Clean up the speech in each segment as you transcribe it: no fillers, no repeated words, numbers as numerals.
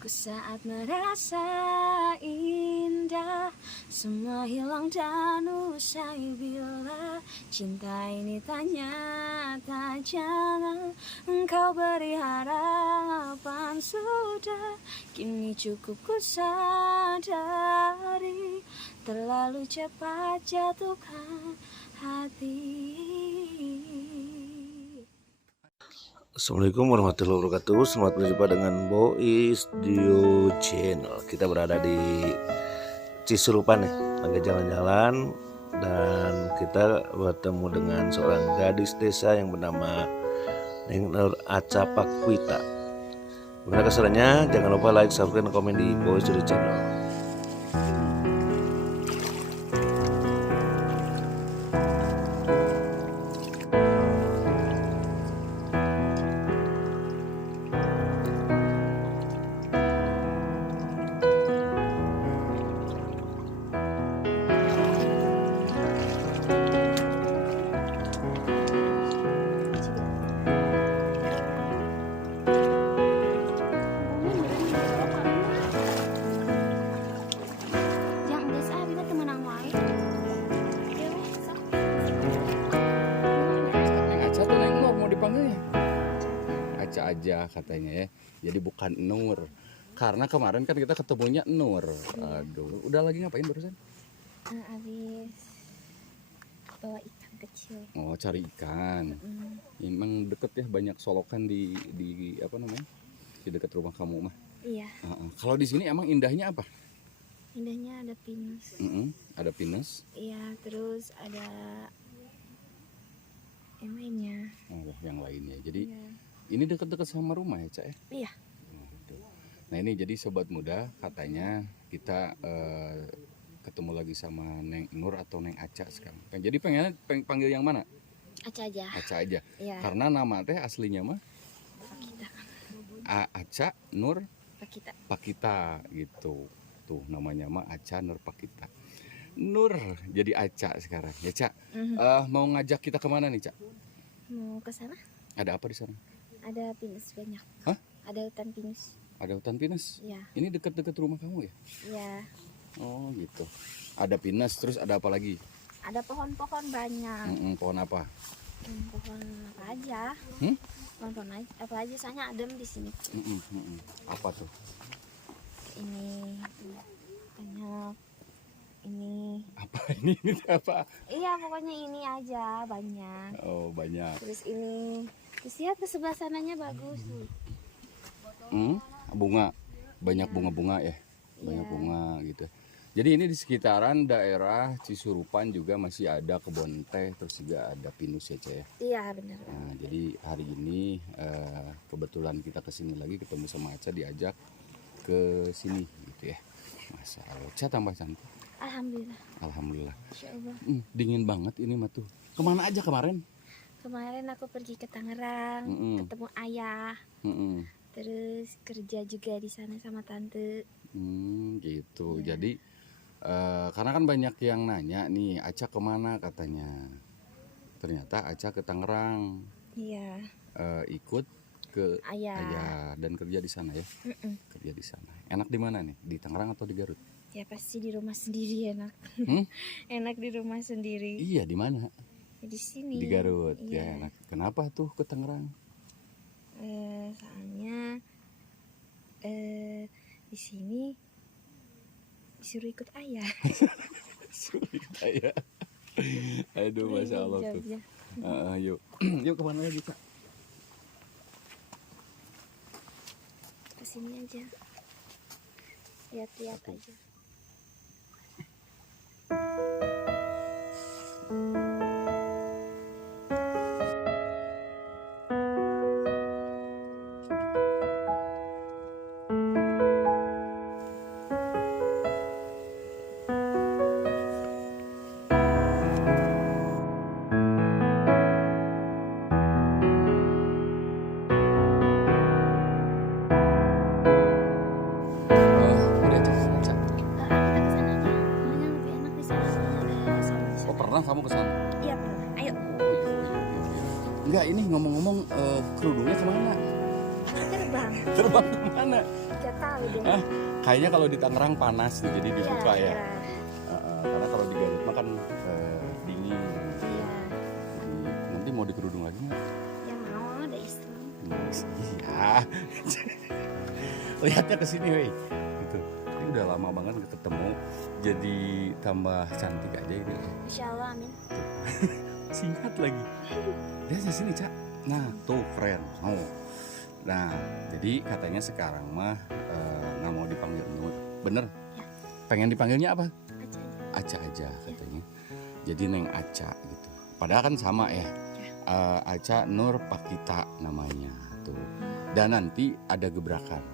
Ku saat merasa indah, semua hilang dan usai bila cinta ini ternyata jangan engkau beri harapan. Sudah kini cukup ku sadari, terlalu cepat jatuhkan hati. Assalamualaikum warahmatullahi wabarakatuh. Selamat berjumpa dengan Bois Dio Channel. Kita berada di Cisurupan nih, lagi jalan-jalan dan kita bertemu dengan seorang gadis desa yang bernama Neng Nur Aca Pakwita. Bagaimana keseruannya? Jangan lupa like, subscribe, dan komen di Bois Dio Channel. Aca aja katanya ya, jadi bukan Nur, karena kemarin kan kita ketemunya Nur. Aduh, udah lagi ngapain barusan? Habis bawa ikan kecil. Oh, cari ikan. Emang deket ya, banyak solokan di apa namanya, di dekat rumah kamu mah. Iya. Kalau di sini emang indahnya apa? Indahnya ada pinus. Ada pinus. Iya, terus ada yang lainnya. Oh, yang lainnya. Jadi Iya. ini dekat-dekat sama rumah ya, Cak ya? Iya. Nah ini jadi sobat muda, katanya kita ketemu lagi sama Neng Nur atau Neng Aca sekarang. Jadi pengen panggil yang mana? Aca aja. Aca aja. Iya. Karena nama teh aslinya mah Pakita. Aca Nur Pakita. Pakita gitu. Tuh namanya mah Aca Nur Pakita. Nur jadi Aca sekarang. Ya Cak, mau ngajak kita kemana nih Cak? Mau ke sana? Ada apa di sana? Ada pinus banyak. Hah? Ada hutan pinus. Ada hutan pinus? Iya. Ini dekat-dekat rumah kamu ya? Iya. Oh gitu. Ada pinus, terus ada apa lagi? Ada pohon-pohon banyak. Pohon apa? Pohon apa aja? Pohon apa aja, soalnya adem di sini. Apa tuh? Ini banyak. Ini Apa ini apa? iya, pokoknya ini aja banyak. Oh banyak. Terus ini, terus lihat ke sebelah sananya bagus. Bunga, banyak bunga-bunga ya, banyak bunga gitu. Jadi ini di sekitaran daerah Cisurupan juga masih ada kebun teh, terus juga ada pinus ya Cek ya. Iya benar. Nah, jadi hari ini kebetulan kita kesini lagi ketemu sama Aca, diajak ke sini gitu ya. Masa Aca tambah cantik. Alhamdulillah. Alhamdulillah. Insya Allah. Dingin banget ini mah tuh. Kemana aja kemarin? Kemarin aku pergi ke Tangerang, ketemu ayah. Terus kerja juga di sana sama tante. Gitu. Iya. Jadi karena kan banyak yang nanya nih, Aca kemana katanya. Ternyata Aca ke Tangerang. Iya. Ikut ke Ayah. dan kerja di sana ya. Kerja di sana. Enak di mana nih? Di Tangerang atau di Garut? Ya pasti di rumah sendiri enak. Enak di rumah sendiri. Iya, di mana? Di sini. Di Garut. Iya. Ya enak. Kenapa tuh ke Tangerang? Soalnya di sini disuruh ikut ayah. Sulit ya. Aduh, masya Allah tuh. Yuk, yuk kemana lagi Kak? Kesini aja, lihat-lihat aja. Pernah kamu ke sana? Iya pernah. Ayo. Enggak, ini ngomong-ngomong kerudungnya kemana? Terbang. terbang. Terbang kemana? Gak tahu deh. Hah? Kayaknya kalau di Tangerang panas nih, jadi dibuka ya. Iya. Karena kalau di Garut mah kan dingin. Iya. Jadi, nanti mau dikerudung lagi nggak? Ya mau ada Islam. Iya. Lihatnya ke sini, weh. Gitu. Ini udah lama banget nggak ketemu, jadi tambah cantik aja ini. Insya Allah, amin. Singkat lagi. Lihat di sini, Cak. Nah, tuh friend. Oh. Nah, jadi katanya sekarang mah nggak mau dipanggil Nur. Bener? Ya. Pengen dipanggilnya apa? Aja. Aca aja katanya. Jadi Neng Aca gitu. Padahal kan sama ya. Aca Nur Pakita namanya tuh. Dan nanti ada gebrakan.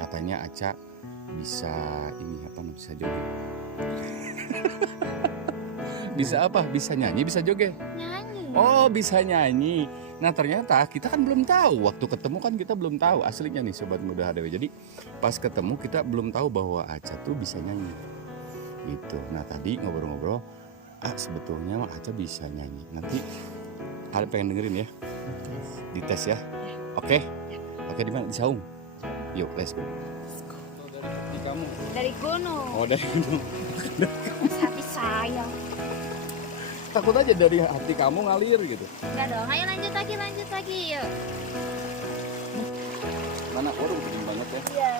Katanya Aca bisa ini apa namanya, bisa joget. Bisa apa? Bisa nyanyi, bisa joget. Nyanyi. Oh, bisa nyanyi. Nah, ternyata kita kan belum tahu. Waktu ketemu kan kita belum tahu aslinya nih Sobat Muda HDW. Jadi pas ketemu kita belum tahu bahwa Aca tuh bisa nyanyi. Gitu. Nah, tadi ngobrol-ngobrol, sebetulnya mah Aca bisa nyanyi. Nanti kalian pengen dengerin ya? Dites ya? Oke? Oke, di mana? Di Saung. Yuk, let's go. Dari kamu. Dari gunung. Oh, dari gunung. Hati saya. Takut aja dari hati kamu ngalir gitu. Enggak dong. Ayo lanjut lagi, yuk. Mana? Waduh, dingin banget ya. Iya.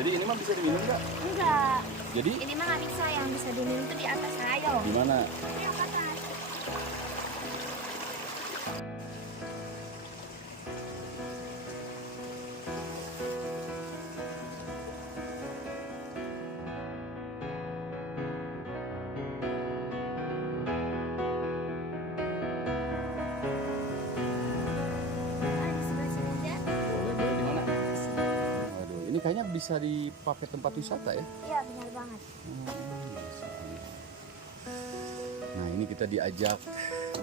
Jadi ini mah bisa diminum nggak? Enggak. Jadi Ini mah nggak bisa, yang bisa diminum tuh di atas saya. di mana? Di atas. Boleh di mana? Waduh, ini kayaknya bisa dipakai tempat wisata ya. Iya, benar banget. Nah, ini kita diajak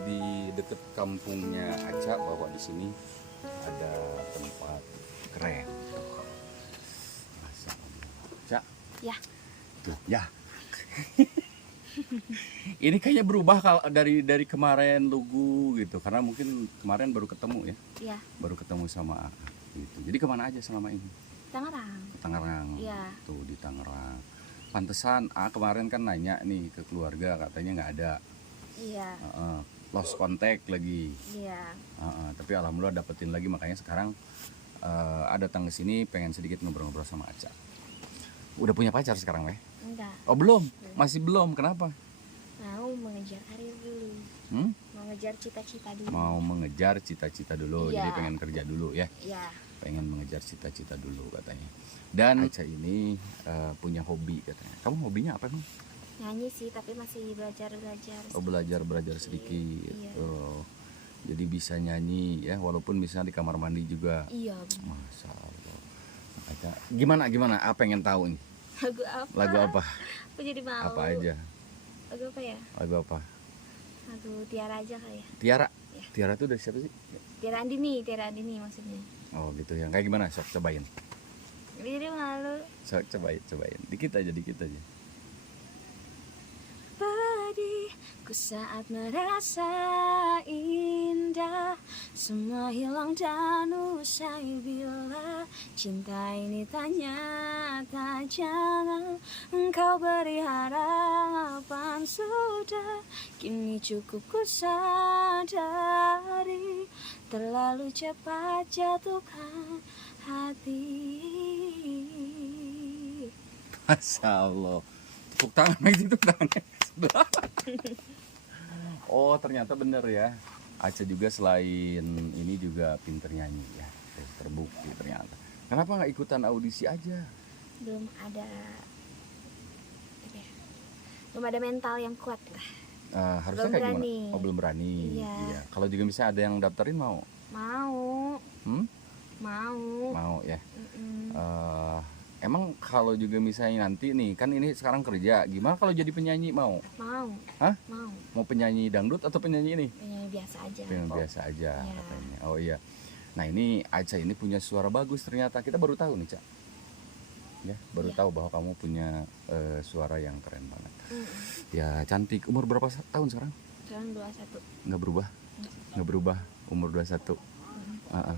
di deket kampungnya Aca bahwa di sini ada tempat keren. Masa Aca? Ya. Tuh, ya. Ini kayaknya berubah dari kemarin lugu gitu, karena mungkin kemarin baru ketemu ya. Iya. Baru ketemu sama AA gitu. Jadi kemana aja selama ini? Tangerang. Ke Tangerang. Iya. Tuh di Tangerang. Pantesan kemarin kan nanya nih ke keluarga, katanya nggak ada. Iya. Lost contact lagi. Iya. Tapi alhamdulillah dapetin lagi, makanya sekarang datang ke sini pengen sedikit ngobrol-ngobrol sama Aca. Udah punya pacar sekarang, weh? Enggak. Oh belum? Masih belum? Kenapa? Mau mengejar karir dulu. Mau ngejar cita-cita dulu. Mau mengejar cita-cita dulu, Iya. jadi pengen kerja dulu ya. Iya. Pengen mengejar cita-cita dulu katanya. Dan Aca ini punya hobi katanya. Kamu hobinya apa emang? Nyanyi sih, tapi masih belajar. Oh, belajar sedikit. Iya. Oh, jadi bisa nyanyi ya, walaupun misalnya di kamar mandi juga. Iya. Bener. Masya Allah. Aca, gimana? Pengen tahu nih. Lagu apa? Lagu apa? Aku jadi mau. Apa aja? Lagu apa ya? Lagu apa? Lagu Tiara aja kali ya. Tiara. Ya. Tiara itu dari siapa sih? Tiara Andini maksudnya. Oh gitu ya. Kayak gimana? Sok cobain. Jadi malu. Sok cobain. Dikit aja. Ku saat merasa indah, semua hilang dan usai bila cinta ini ternyata jangan engkau beri harapan. Sudah kini cukup ku sadari, terlalu cepat jatuhkan hati. Masya Allah. Tepuk tangan lagi, tepuk tangan. Oh ternyata bener ya, Aca juga selain ini juga pinter nyanyi ya, terbukti ternyata. Kenapa nggak ikutan audisi aja? Belum ada mental yang kuat lah. Harusnya Belum kayak berani. gimana? Oh belum berani. Iya. Kalau juga bisa ada yang daftarin mau? Mau Mau ya. Mm-mm. Emang kalau juga misalnya nanti nih, kan ini sekarang kerja, gimana kalau jadi penyanyi mau? Mau. Hah? Mau. Mau penyanyi dangdut atau penyanyi ini? Penyanyi biasa aja. Penyanyi biasa aja Iya. katanya. Oh iya. Nah ini Aca ini punya suara bagus ternyata. Kita baru tahu nih, Cak. Ya, baru Iya. tahu bahwa kamu punya suara yang keren banget. Mm-mm. Ya, cantik. Umur berapa tahun sekarang? Sekarang 21. Nggak berubah? Nggak berubah. Umur 21.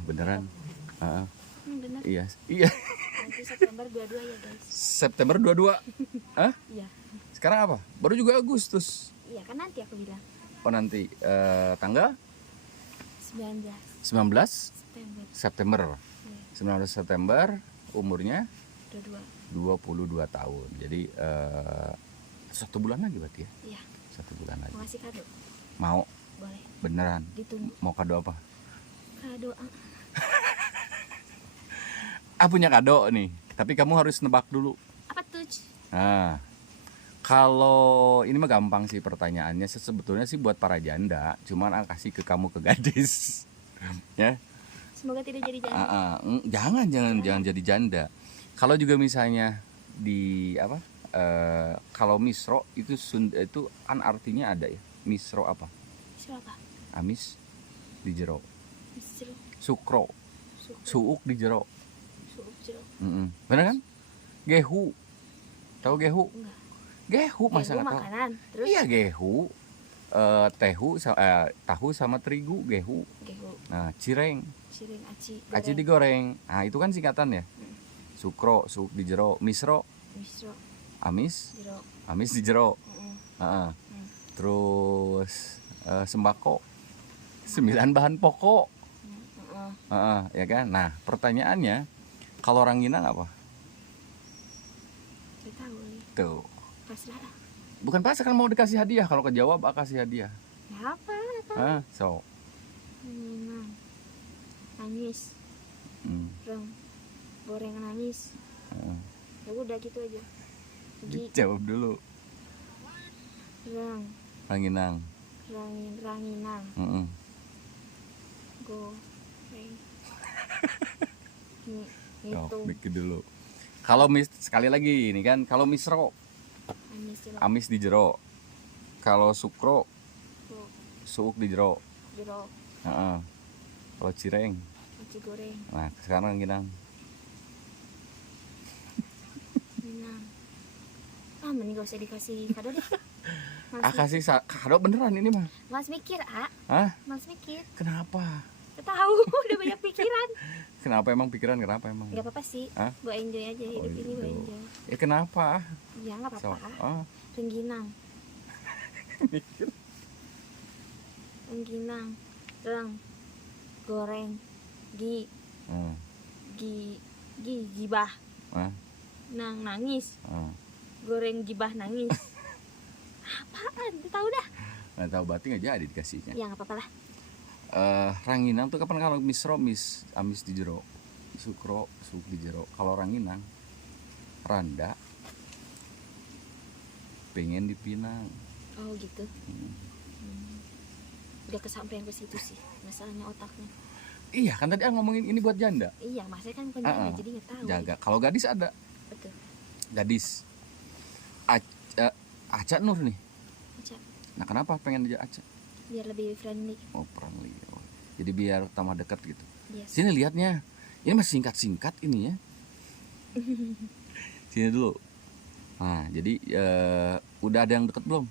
Beneran? Ah, Bener. iya, iya. Nanti September 22 ya guys. September 22. Hah? Iya. Sekarang apa? Baru juga Agustus. Iya kan nanti aku bilang. Oh nanti tanggal 19 19 September. September. Iya. 19 September, umurnya 22. 22 tahun. Jadi 1 bulan lagi berarti ya? Iya. 1 bulan lagi. Mau ngasih kado? Mau? Boleh. Beneran? Ditunggu. Mau kado apa? Kado. Punya kado nih. Tapi kamu harus nebak dulu. Apa tuh? Nah, kalau ini mah gampang sih pertanyaannya. Sebetulnya sih buat para janda. Cuman kasih ke kamu ke gadis. Ya. Semoga tidak jadi janda. Jangan jadi janda. Kalau juga misalnya di apa? Kalau misro itu itu kan artinya ada ya. Misro apa? Siapa? Amis di jero. Misro. Sukro. Suuk di jero. Suuk jero. Bener kan? Gehu. Tahu gehu? Enggak. Gehu masa Gehu nggak tahu? makanan. Terus Iya gehu. Tahu sama terigu gehu. gehu. Nah, cireng. Cireng aci. Aci digoreng. Nah, itu kan singkatan ya. Sukro, suuk di jero, misro, Misro. amis, Jero. amis di jero. Heeh. Terus sembako. 9 bahan pokok. Heeh. Ya kan? Nah, pertanyaannya kalau ranginang apa? Saya tahu nih. Tuh. Pasrah. Bukan pas kan mau dikasih hadiah, kalau kejawab kasih hadiah. Ya apa? So. Nangis. Reng. Goreng nangis. Ya udah gitu aja. Jawab dulu. Reng. Ranginang. Ranginang. Goreng. Itu. Bikin dulu. Kalau sekali lagi ini kan, kalau misro amis di jero. Kalau sukro suuk di jero. Jero. Kalau cireng. Aci goreng. Nah, sekarang ranginang. Mending gak usah dikasih kado deh. Kasih kado beneran ini mah. Mas mikir, Hah? Mas mikir. Kenapa? Tahu, udah banyak pikiran. Kenapa emang pikiran kenapa emang? Gak apa-apa sih. Hah? Buat enjoy aja hidup ini, buat enjoy. Ya kenapa? Ya gak apa-apa. Rengginang. Rengginang. Reng. Goreng. Gibah. Nang nangis. Goreng gibah nangis. Apaan? Tahu dah. Nggak tahu berarti nggak jadi dikasihnya. Ya nggak apa-apa lah. Ranginang tuh kapan kalau misro amis di jero, sukro suuk di jero. Kalau ranginang randa pengen dipinang. Oh gitu. Udah kesampaian ke situ sih masalahnya otaknya. Iya kan tadi ngomongin ini buat janda. Iya masanya kan bukan janda jadi nggak tahu. Jaga. Kalau gadis ada. Betul. Gadis. Aca Nur nih. Aca. Nah kenapa pengen dia Aca? Biar lebih friendly. Oh friendly. Jadi biar tambah dekat gitu. Yes. Sini lihatnya. Ini masih singkat ini ya. Sini dulu. Nah jadi udah ada yang deket belum?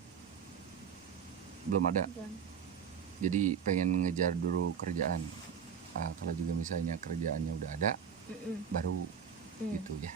Belum ada. Belum. Jadi pengen ngejar dulu kerjaan. Kalau juga misalnya kerjaannya udah ada, baru gitu ya.